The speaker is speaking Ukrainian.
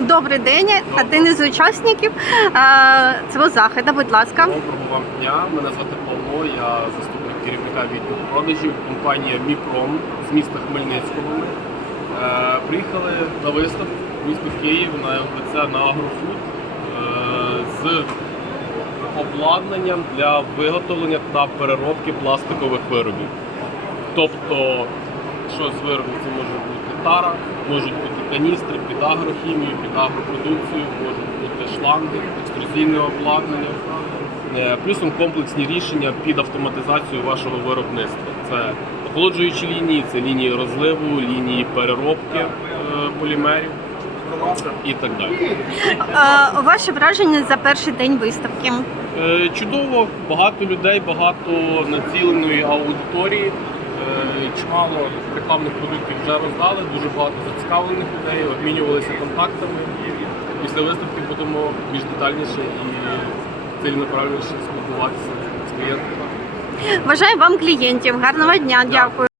Добрий день, один із учасників е, цього заходу, будь ласка. Доброго вам дня. Мене звати Павло, я заступник керівника відділу продажів компанія Міпром з міста Хмельницького. Е, приїхали на виставку в місто Київ на ЛБЦ на Агрофуд е, з обладнанням для виготовлення та переробки пластикових виробів. Тобто, що з виробів це може бути тара, можуть бути каністри під агрохімію, під агропродукцію, можуть бути шланги, екструзійне обладнання. Е, Плюсом комплексні рішення під автоматизацію вашого виробництва. Це охолоджуючі лінії, це лінії розливу, лінії переробки е, полімерів і так далі. Е, Ваше враження за перший день виставки. Е, Чудово, багато людей, багато націленої аудиторії. Чимало рекламних продуктів вже роздали, дуже багато зацікавлених людей, обмінювалися контактами. Після виставки будемо більш детальніше і ціленаправленіше спілкуватися з клієнтами. Бажаю вам клієнтів. Гарного дня. Дякую.